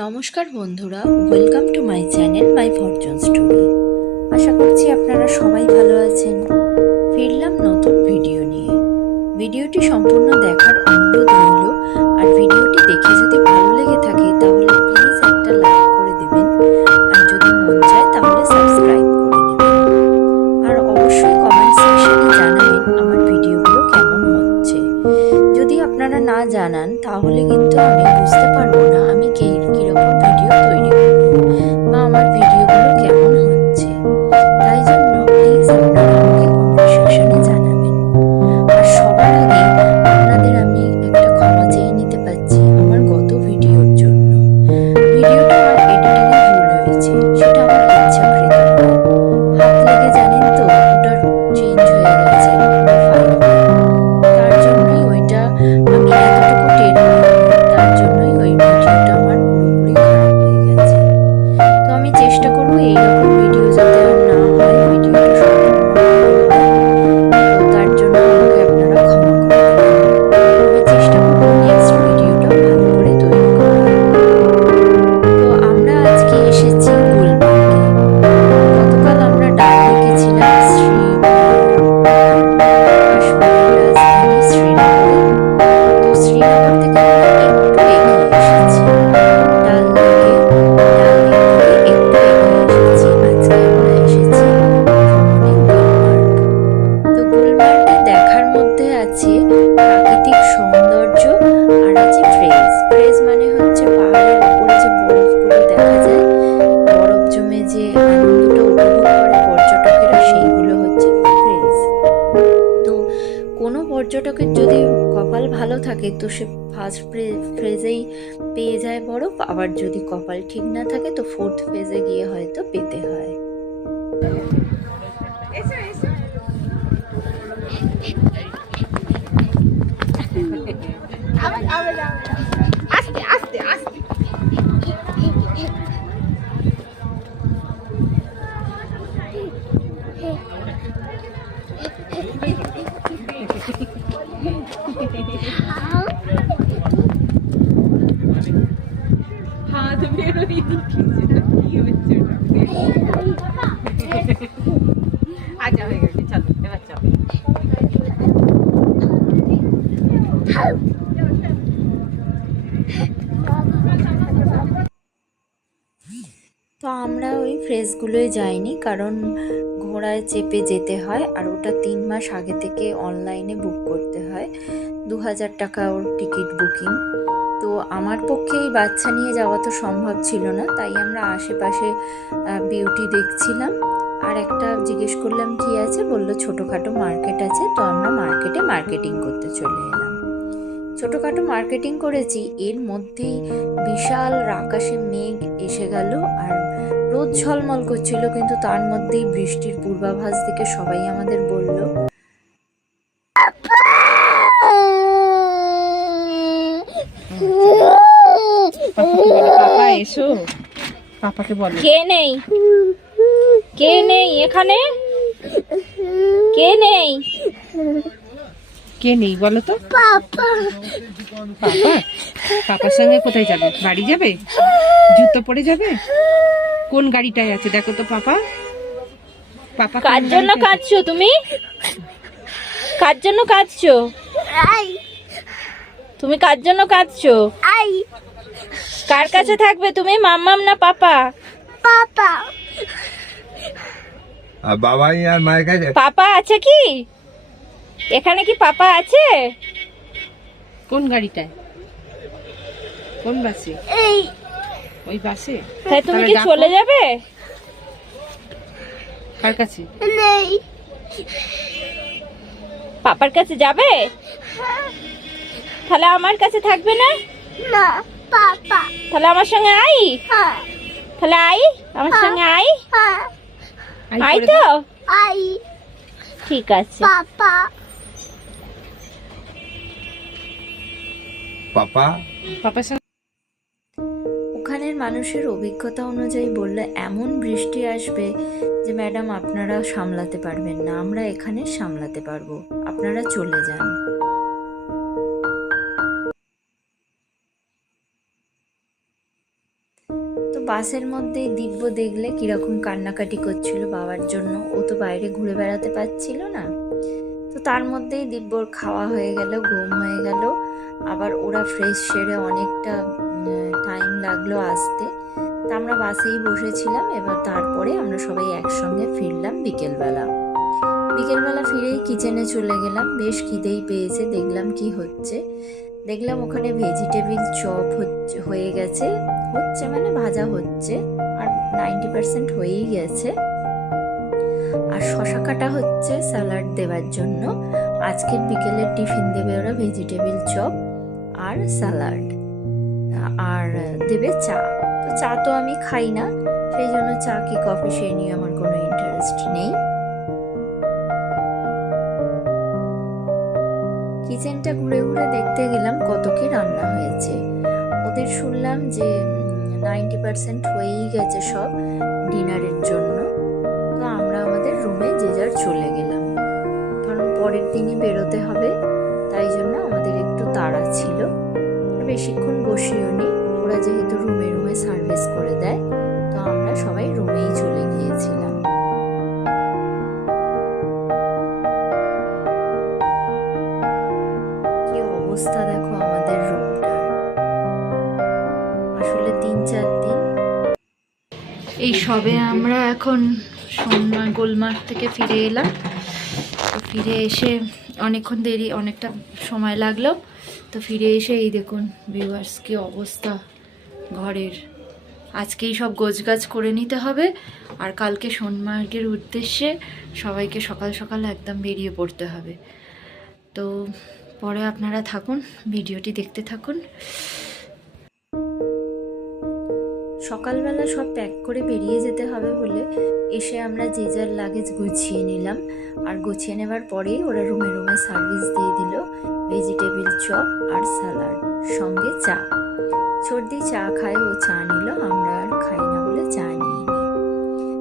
নমস্কার বন্ধুরা welcome to my channel my fortune story আশা করছি আপনারা সবাই ভালো আছেন। ফিরলাম নতুন ভিডিও নিয়ে। ভিডিওটি সম্পূর্ণ দেখার অনুরোধ আপনারা না জানান তাহলে কিন্তু আমি বুঝতে পারব না আমি কে কীরকম পর্যটকের যদি কপাল ভালো থাকে, তো সে ফার্স্ট ফ্রেজেই পেয়ে যায় বরফ আবার যদি কপাল ঠিক না থাকে, তো ফোর্থ ফেজে গিয়ে হয়তো পেতে হয়। আবার আস্তে আস্তে হাত বেরোই কি হচ্ছে আচ্ছা হয়ে গেছে চলো এবার চলো তো আমরা ওই ফ্রেজগুলোই যাইনি, কারণ ঘোড়ায় চেপে যেতে হয় আর ওটা তিন মাস আগে থেকে অনলাইনে বুক করতে হয়। দু হাজার টাকা ওর টিকিট বুকিং। তো আমার পক্ষে এই বাচ্চা নিয়ে যাওয়া তো সম্ভব ছিল না, তাই আমরা আশেপাশে বিউটি দেখছিলাম। আর একটা জিজ্ঞেস করলাম, কি আছে? বলল, ছোটোখাটো মার্কেট আছে। তো আমরা মার্কেটে মার্কেটিং করতে চলে এলাম। ছোটোখাটো মার্কেটিং করেছি, এর মধ্যেই বিশাল আকাশে মেঘ এসে গেল আর রোদ ঝলমল করছিল কিন্তু তার মধ্যেই বৃষ্টির পূর্বাভাস থেকে সবাই আমাদের বলল পাপা এসো। পাপাকে বলো। কে নেই? কে নেই এখানে? কে নেই? কে নেই বলো তো? পাপা। পাপার সঙ্গে কোথায় যাবে? বাড়ি যাবে? জুতো পরে যাবে? কোন গাড়িটায় আছে? দেখো তো পাপা। পাপা কার জন্য কাঁদছো তুমি? কার জন্য কাঁদছো? তুমি কার জন্য কাঁদছো? কার কাছে থাকবে তুমি? মাম্মাম না পাপা। আর বাবাই আর মায়ের কাছে? পাপা আছে কি? এখানে কি পাপা আছে? কোন গাড়িটায়? কোন বাসে? ওই বাসে? তাই তুমি কি চলে যাবে? কার কাছে? পাপার কাছে যাবে? তাহলে আমার কাছে থাকবে না? না পাপা। তাহলে আমার সঙ্গে আই? তাহলে আই? আমার সঙ্গে আই? আই আই তো? দাও। ঠিক আছে। পাপা। পাপার সঙ্গে ওখানের মানুষের অভিজ্ঞতা অনুযায়ী বললে এমন বৃষ্টি আসবে যে ম্যাডাম আপনারা সামলাতে পারবেন না। আমরা এখানে সামলাতে পারব। আপনারা চলে যান। তো বাসের মধ্যেই দিব্য দেখলে কীরকম কান্নাকাটি করছিল বাবার জন্য। ও তো বাইরে ঘুরে বেড়াতে পারছিল না। তো তার মধ্যেই দিব্যর খাওয়া হয়ে গেল ঘুম হয়ে গেল। আবার ওরা ফ্রেশ সেরে অনেকটা টাইম লাগল আসতে। তা আমরা বাসেই বসেছিলাম, এবার তারপরে আমরা সবাই একসঙ্গে ফিরলাম বিকেলবেলা। বিকেলবেলা ফিরেই কিচেনে চলে গেলাম। বেশ খিদেই পেয়েছে, দেখলাম কি হচ্ছে। দেখলাম ওখানে ভেজিটেবিল চপ হচ্ছে, হয়ে গেছে। হচ্ছে মানে ভাজা হচ্ছে, আর নাইনটি পার্সেন্ট হয়েই গেছে। আর শশা কাটা হচ্ছে স্যালাড দেওয়ার জন্য। আজকের বিকেলের টিফিন দেবে ওরা ভেজিটেবিল চপ আর স্যালাড, আর দেবে চা। তো চা তো আমি খাই না, সেই জন্য চা কি কফি সে নিয়ে আমার কোনো ইন্টারেস্ট নেই। কিচেনটা ঘুরে ঘুরে দেখতে গেলাম কত কি রান্না হয়েছে। ওদের শুনলাম যে নাইনটি পার্সেন্ট হয়েই গেছে সব ডিনারের জন্য। তো আমরা আমাদের রুমে যে যার চলে গেলাম। কারণ পরের দিনই বেরোতে হবে, তাই জন্য আমাদের একটু তাড়া ছিল। বেশিক্ষণ বসিও নি। ওরা যেহেতু রুমে রুমে সার্ভিস করে দেয়, তো আমরা সবাই রুমেই চলে গিয়েছিলাম। কি অবস্থা দেখো আমাদের রুমটা। আসলে তিন চার দিন। এই সবে আমরা এখন সোনমার গোলমার্গ থেকে ফিরে এলাম। ফিরে এসে অনেকক্ষণ দেরি, অনেকটা সময় লাগল। তো ফিরে এসে এই দেখুন ভিউয়ার্স কি অবস্থা ঘরের। আজকেই সব গোছগাছ করে নিতে হবে আর কালকে সোনমার্গের উদ্দেশ্যে সবাইকে সকাল সকাল একদম বেরিয়ে পড়তে হবে। তো পরে আপনারা থাকুন, ভিডিওটি দেখতে থাকুন। সকালবেলা সব প্যাক করে বেরিয়ে যেতে হবে বলে এসে আমরা যে যার লাগেজ গুছিয়ে নিলাম। আর গুছিয়ে নেবার পরেই ওরা রুমে রুমে সার্ভিস দিয়ে দিল ভেজিটেবিল চপ আর স্যালাড সঙ্গে চা। সর্দি চা খায় ও চা নিল, আমরা আর খাই না বলে চা নিয়ে নিই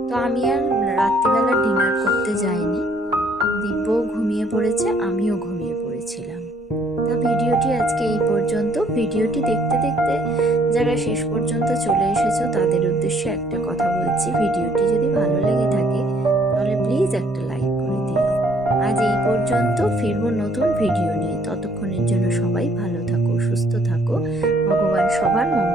তো আমি আর রাত্রিবেলা ডিনার করতে যাইনি। দিব্যও ঘুমিয়ে পড়েছে, আমিও ঘুমিয়ে পড়েছিলাম। তা ভিডিওটি আজকে এই পর্যন্ত। ভিডিওটি দেখতে দেখতে যারা শেষ পর্যন্ত চলে এসেছ, তাদের উদ্দেশ্যে একটা কথা বলছি। ভিডিওটি যদি ভালো লেগে থাকে, তাহলে প্লিজ একটা লাইক করে দিও। আজ এই পর্যন্ত ফিরবো নতুন ভিডিও নিয়ে। ততক্ষণের জন্য সবাই ভালো থাকো, সুস্থ থাকো। ভগবান সবার মঙ্গল।